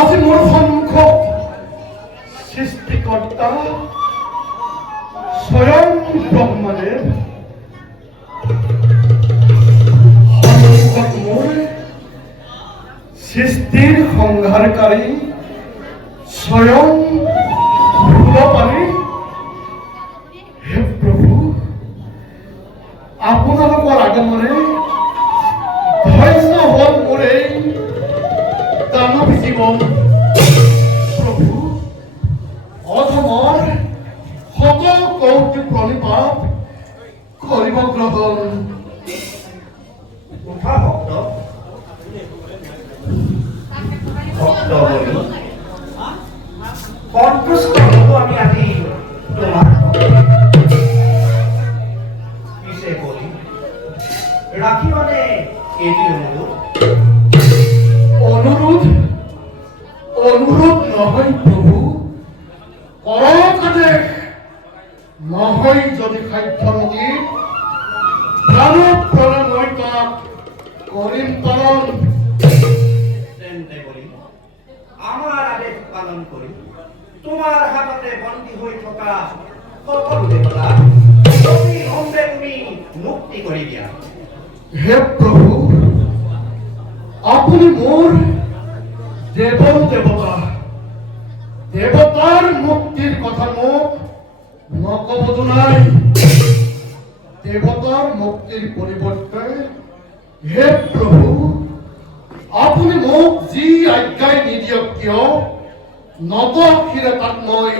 আজি মোৰ সন্মুখত সৃষ্টিকৰ্তা স্বয়ং ব্ৰহ্মদেৱ, সন্মুখত মোৰ সৃষ্টিৰ সংহাৰকাৰী স্বয়ং ফুলপানী। হে প্ৰভু, আপোনালোকৰ আগমনে ধন্য হ'ল মোৰ এই দানৱ জীৱন। প্ৰভু, অধমৰ সকল কৌতুক প্ৰণিপাত কৰিব গ্ৰহণ। উঠা ভক্ত, ভক্ত বলি সন্তুষ্ট হব আমি আজি তোমার পিছে বলি রাখি মানে এটি অনুরোধ অনুরোধ নহয় প্রভু, করকাদেশ নহয় যদি সাধ্যমতি প্রাণ প্রাণে মই তাক করিম পালন। তেন্তে বলি আমার আদেশ পালন করি তোমার হাততে বন্দী হয়ে থকা সকল দেবতা অবিলম্বে তুমি মুক্তি করে দিয়া। হে প্রভু, আপনি মোর দেব দেবতা, দেবতার মুক্তির কথা মোক নকবতো নাই। দেবতার মুক্তির পরিবর্তে হে প্রভু, আপনি মোক যি আজ্ঞাই নিদিয়ক কিয় নত অক্ষিৰে তাক মই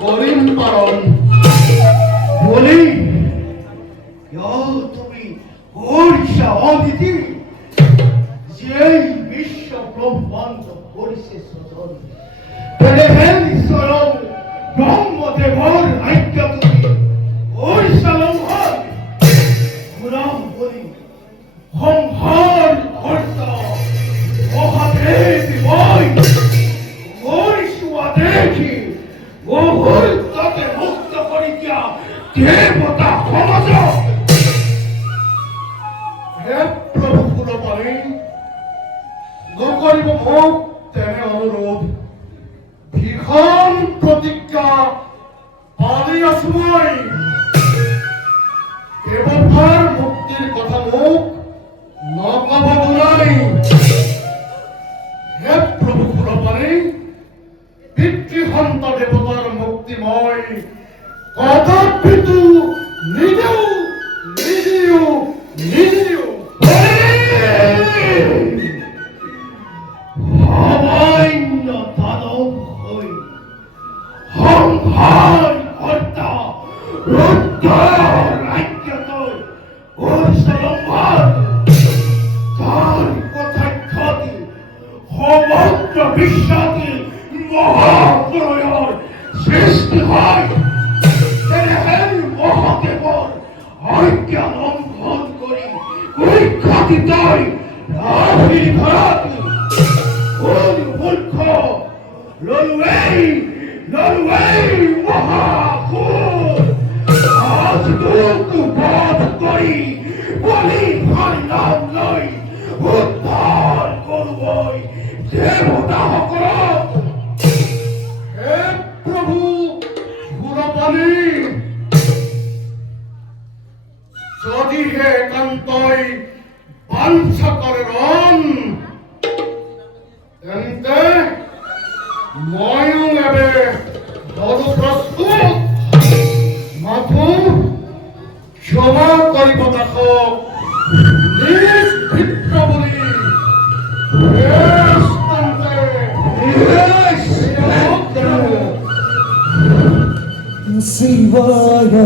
কৰিম পালন। বলি তুমি গরিষা অদিতি, যেই বিশ্ব ব্রহ্মাণ্ড করিছে সদন, স্বয়ং ব্রহ্মদেবর আজ্ঞা তুমি গরিষা লঙ্ঘন। গুণাম বলি সংহার কর্তা মহাদেব মই গরিষুয়া দেখি বহুল তাকে মুক্ত করি দিয়া দেবতা সমাজ। হে প্রভু ফুলপানী, নকৰিব মোক তেনে অনুৰোধ। ভীষণ প্ৰতিজ্ঞা পালি আছো মই, দেৱতাৰ মুক্তিৰ কথা মোক নকবতো নাই। হে প্ৰভু ফুলপানী, পিতৃসন্ত দেৱতাৰ মুক্তি মই কদাপিতো নিদিওঁ নিদিওঁ নিদিওঁ। সামান্য দানৱ হৈ সংহাৰ কৰ্তা ৰুদ্ৰৰ ৰাজ্যলৈ কৰিছে লম্ঘন। তাৰ কথাখ্যাতি সমগ্ৰ বিশ্বতে মহাপ্ৰলয়ৰ সৃষ্টি হয়। তেনেহেন মহাদেৱৰ আজ্ঞা লঙ্ঘন কৰি কুখ্যাতিতই ৰাহিৰ ঘৰত মূৰ্খ ললুৱেই ললুৱেই মহাসুৰ আজ তোক বধ কৰি বলি সন্ধান লৈ উদ্ধাৰ কৰোঁ দেৱতাসকলক। হে প্ৰভু ফুলপানী, যদিহে একান্তই বাঞ্ছা কৰে ৰণ, তেন্তে ময়ো এবে হলো প্ৰস্তুত। মাথো ক্ষমা কৰিব তাকক নিজ পিতৃ বুলি। শিবায়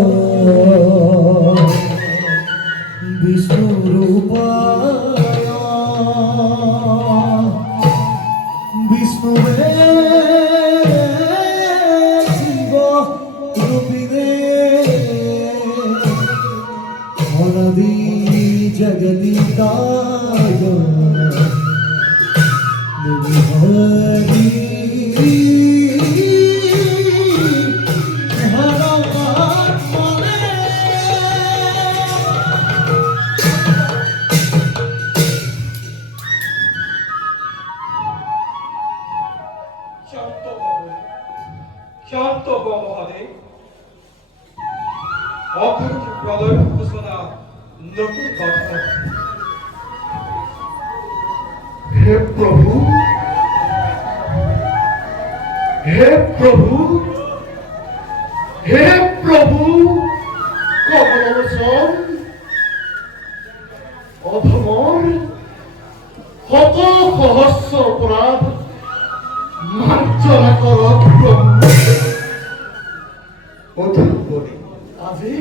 বিষ্ণুরূপায় বিষ্ণুবে শিব রূপিণে অনাদি জগদিকায় হরি শান্ত হ মহাদেব। অখণ্ড প্রলয় ঘোষণা নতুন কথা। হে প্রভু, হে প্রভু, হে প্রভু, কমলোচন অধমর শত সহস্র অপরাধ মার্জনা কৰক প্ৰভু। অধুপতি আজি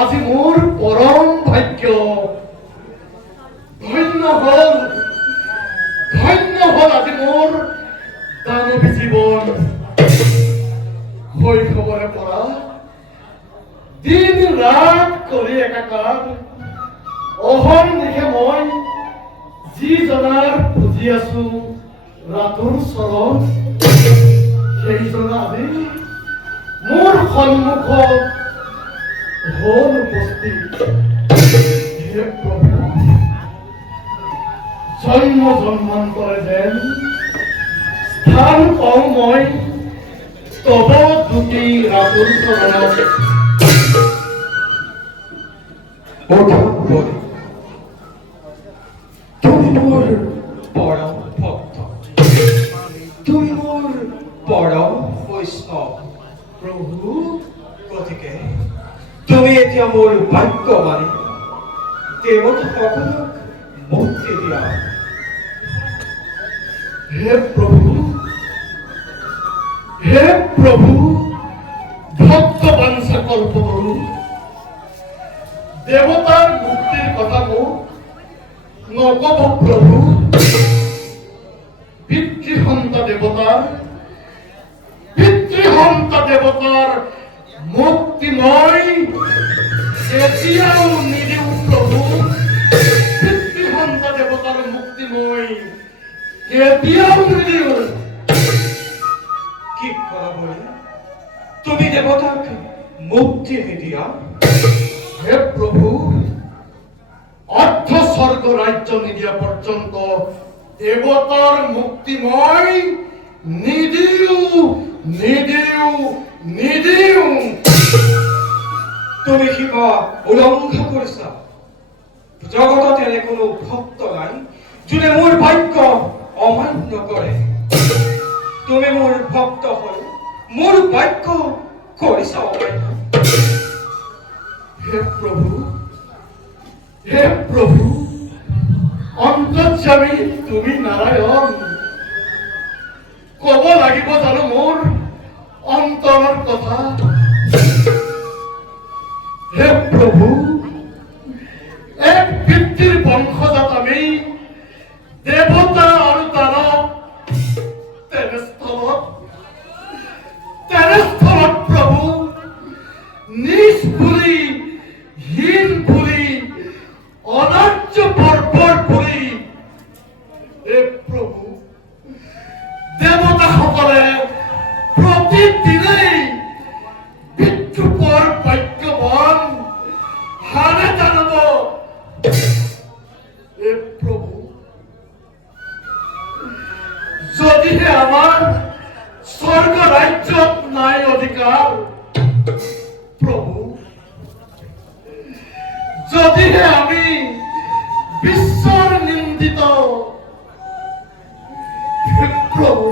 আজি মোৰ পৰম ভাগ্য ধন্য হল, ধন্য হল আজি মোৰ দানৱী জীৱন। শৈশৱৰে পৰা দিন ৰাত কৰি একাকাৰ অহন দিশে মই যিজনাৰ পুজি আছো ৰাতুৰ চৰণ, সেইজনা আজি মোৰ সন্মুখত হল উপস্থিত। হে প্ৰভু, জন্ম জন্মান্তৰে যেন স্থান পাওঁ মই তব দুটি ৰাতুৰ চৰণত। অধুপতি তুমি মোৰ পৰম ভক্ত, তুমি মোৰ পৰম বৈষ্ণৱ প্ৰভু। গতিকে তুমি এতিয়া মোৰ বাক্য মানি দেৱতাসকলক মুক্তি দিয়া। হে প্ৰভু, হে প্ৰভু, ভক্ত বাঞ্ছা কল্পতৰু দেৱতাৰ মুক্তিৰ কথা মোক নকব প্ৰভু। পিতৃসন্তা দেৱতাৰ, পিতৃসন্তা দেৱতাৰ মুক্তি মই কেতিয়াও নিদিওঁ প্ৰভু। পিতৃসন্তা দেৱতাৰ মুক্তি মই কেতিয়াও নিদিওঁ। কি কৰা বলি তুমি দেৱতাক মুক্তি নিদিয়া? হে প্ৰভু, অৰ্ধ স্বৰ্গ ৰাজ্য নিদিয়া পৰ্যন্ত দেৱতাৰ মুক্তি মই নিদিওঁ, নিদিওঁ, নিদিওঁ। তুমি কিবা উলংঘা কৰিছা? জগতত এনে কোনো ভক্ত নাই যোনে মোৰ বাক্য অমান্য কৰে। তুমি মোৰ ভক্ত হৈ মোৰ বাক্য কৰিছা অমান্য। হে প্ৰভু, হে প্ৰভু, অন্তৰ্যামী তুমি নাৰায়ণ, কব লাগিব জানো মোৰ অন্তৰৰ কথা? হে প্ৰভু, এক পিতৃৰ বংশজাত আমি দেৱতা আৰু দানৱ, তেনেস্থলত প্ৰভু নিজ বুলি, হীন বুলি, অনাৰ্য বৰ্বৰ বুলি হে প্ৰভু দেৱতাসকলে প্ৰতিদিনেই বিদ্ৰুপৰ বাক্যবান হাৰে জানাব। হে প্ৰভু, যদিহে আমাৰ স্বৰ্গ ৰাজ্যত নাই অধিকাৰ প্ৰভু, যদিহে আমি বিশ্বৰ নিন্দিত হে প্ৰভু,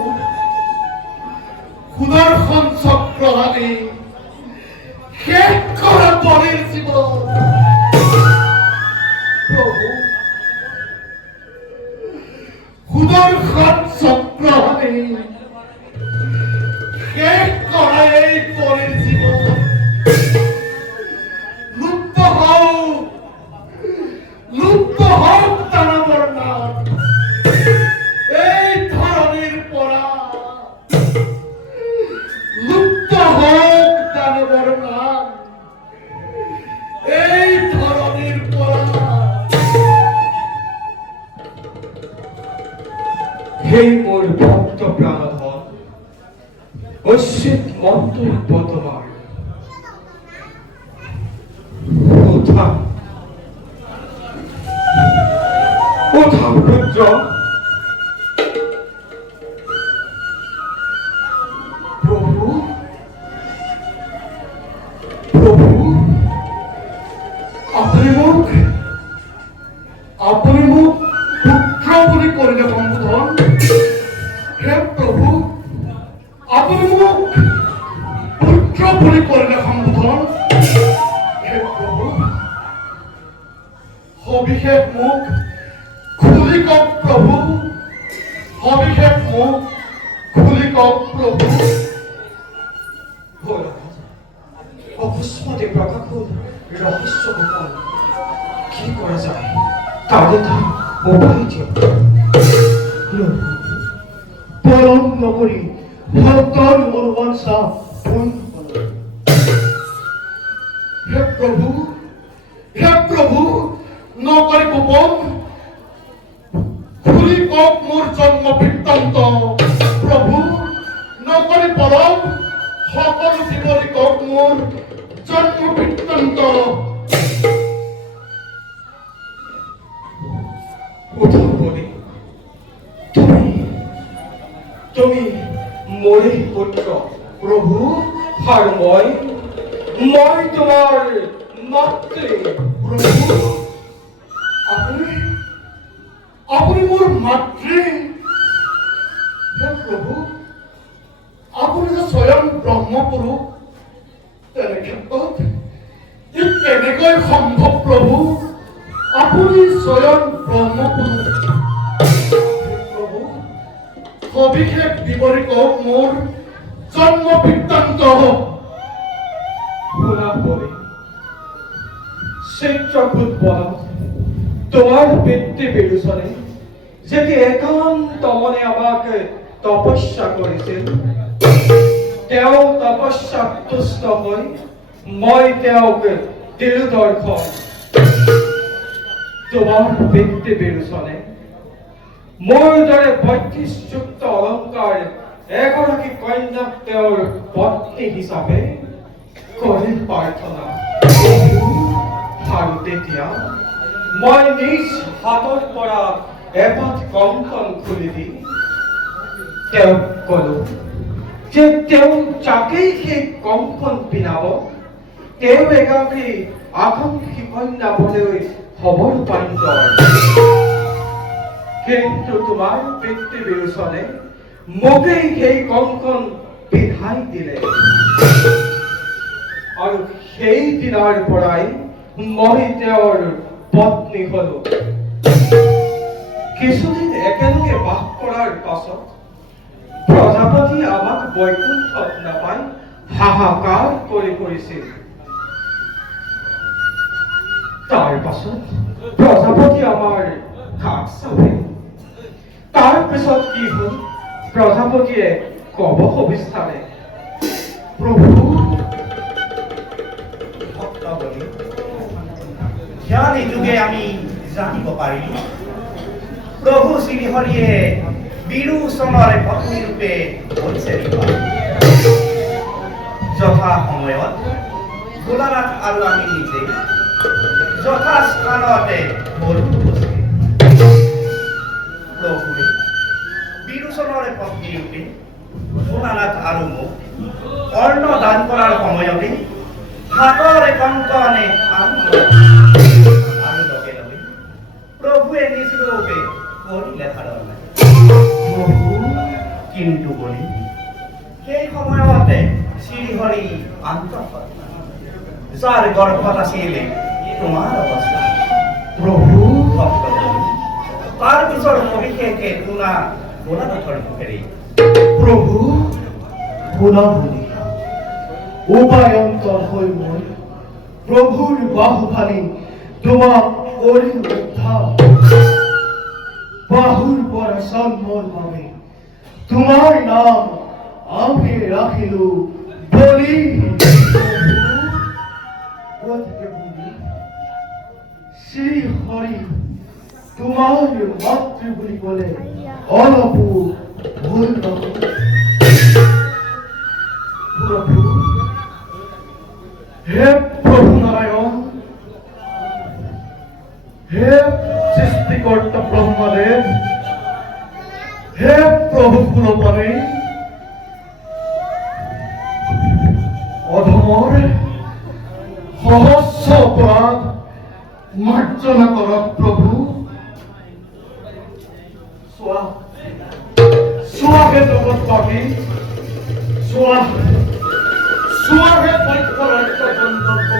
সুদৰ্শন চক্ৰ আনি শেষ কৰা বলিৰ জীৱন প্ৰভু, সুদৰ্শন চক্ৰ আনি শেষ কৰা এই বলিৰ জীৱন লুপ্ত হওক, লুপ্ত হওক দানৱৰ নাম এই ধৰণীৰ পৰা। লুপ্ত হওক দানৱৰ নাম এই ধৰণীৰ পৰা। সেই মোৰ ভক্ত প্ৰাণধন অচ্যুত মন্তব্য তোমাৰ। উঠা, উঠা পুত্ৰ, প্ৰভু, কৰিলে সম্বোধন। হে প্ৰভু, আপুনি মোক পুত্ৰ বুলি কৰিলে সম্বোধন। হে প্ৰভু, সবিশেষ মোক খুলি কওক প্ৰভু, সবিশেষ মোক খুলি কওক প্ৰভু। অকস্মাতে প্ৰকাশ হল ৰহস্য গোপন। কি কৰা যায় তাৰ এটা উপায় যে পলম নকৰি ভক্তৰ মনোবাঞ্ছা পূৰ্ণ কৰক। হে প্ৰভু, হে প্ৰভু, নকৰি গোপন, খুলি কওক মোৰ জন্ম বৃত্তান্ত। প্ৰভু, নকৰি পলম, সকলো জীৱনী কওক মোৰ জন্ম বৃত্তান্ত। উঠো বলি, তুমি মোৰে পুত্ৰ প্ৰভু, আৰ মই তোমাৰ মাতৃ। প্ৰভু, আপুনি মোৰ মাতৃ। হে প্ৰভু, আপুনি যে স্বয়ং ব্ৰহ্মপুৰুষ, তেনে ক্ষেত্ৰত ই কেনেকৈ সম্ভৱ প্ৰভু? আপুনি স্বয়ং ব্ৰহ্মপুৰুষ। হে প্ৰভু, সবিশেষ বিৱৰি কওক মোৰ জন্ম বৃত্তান্ত। শোনা বলি, চিত্রকূট বনত তোমার পিতৃ বিদূষণে যেটি একান্ত মনে আমাকে তপস্যা করেছিল, তেও তপস্যা তুষ্ট হই মই তেওঁক দিলো দৰ্শন। তোমাৰ পিতৃ বিদূষণে মোৰ দৰে ৩৫যুক্ত অলংকাৰ এগৰাকী কন্যাক তেওঁৰ পত্নী হিচাপে কৰিল প্ৰাৰ্থনা। আৰু তেতিয়া মই নিজ হাতৰ পৰা এপাত কংকণ খুলি দি তেওঁক কলো যে তেওঁ যাকেই সেই কংকণ পিন্ধাব তেওঁ এগৰাকী আকাংক্ষী কন্যা বলৈ হবৰ পান্দৰ। কিন্তু তোমাৰ পিতৃ বিদূষণে মোকেই সেই কংকণ পিন্ধাই দিলে আৰু সেই দিনাৰ পৰাই মই তেওঁৰ পত্নী হলো। কিছুদিন একেলগে বাস কৰাৰ পাছত প্ৰজাপতি আমাক বৈকুণ্ঠত নাপাই হাহাকাৰ কৰি ফুৰিছিল। তাৰ পাছত প্ৰজাপতি আমাৰ কাষ চাপিল। তাৰ পিছত কি হল প্ৰজাপতিয়ে কব সবিস্তাৰে। প্ৰভু, জ্ঞানী যুগে আমি জানিব পাৰিলো প্ৰভু শ্ৰীহৰিয়ে বিদূষণৰ পত্নী ৰূপে হৈছে যথা সময়ত ভোলানাথ আৰু আমি নিজে যথা স্থানতে প্ৰভুৱে বিদূষণৰ পত্নী ৰূপে ভোলানাথ আৰু মোক অন্ন দান কৰাৰ সময়তে হাতৰে কংকণে আৰু লগে লগে প্ৰভুৱে নিজ ৰূপে কৰিলে ধাৰণা। কিন্তু বলি সেই সময়তে শ্ৰীহৰি আন্তঃ যাৰ গৰ্ভত আছিল তোমাৰ অৱস্থা। প্ৰভু, তাৰ পিছৰ সবিশেষে তোলা ভোলানাথৰ মুখেৰে। প্ৰভু, শুনা বুলি উপায়ন্তৰ হৈ মই প্ৰভুৰ বাহু ফালি তোমাক কৰিম উদ্ধাৰ। বাহুৰ পৰা জন্মৰ বাবে তোমাৰ নাম আমি ৰাখিলো বলি। গতিকে বলি, শ্ৰী হৰি তোমাৰ মাতৃ বুলি ক'লে অলপো ভুল নহয়। প্ৰভু, হে প্ৰভু নাৰায়ণ, হে সৃষ্টিকৰ্তা ব্ৰহ্মদেৱ, হে প্ৰভু কুলপানী, অধমৰ সহস্ৰ অপৰাধ মাৰ্জনা কৰক প্ৰভু। চোৱা হে জগতবাসী, চোৱা হে সত্যৰাজ্য গন্তব্য।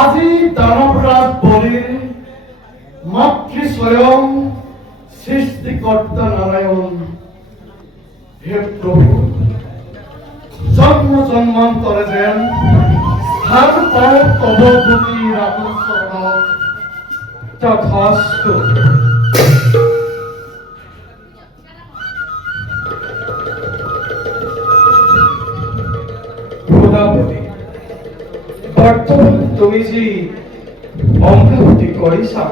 আজি দানৱৰাজ বলিৰ মাতৃ স্বয়ং সৃষ্টিকৰ্তা নারায়ণ। হে প্রভু, জন্ম জন্মান্তরে যেন হার পাও তব দুটি রাহুল চরণ। তথাস্তু। ভোলাবতী, বর্তমান তুমি যি অমরাবতী কৰিছা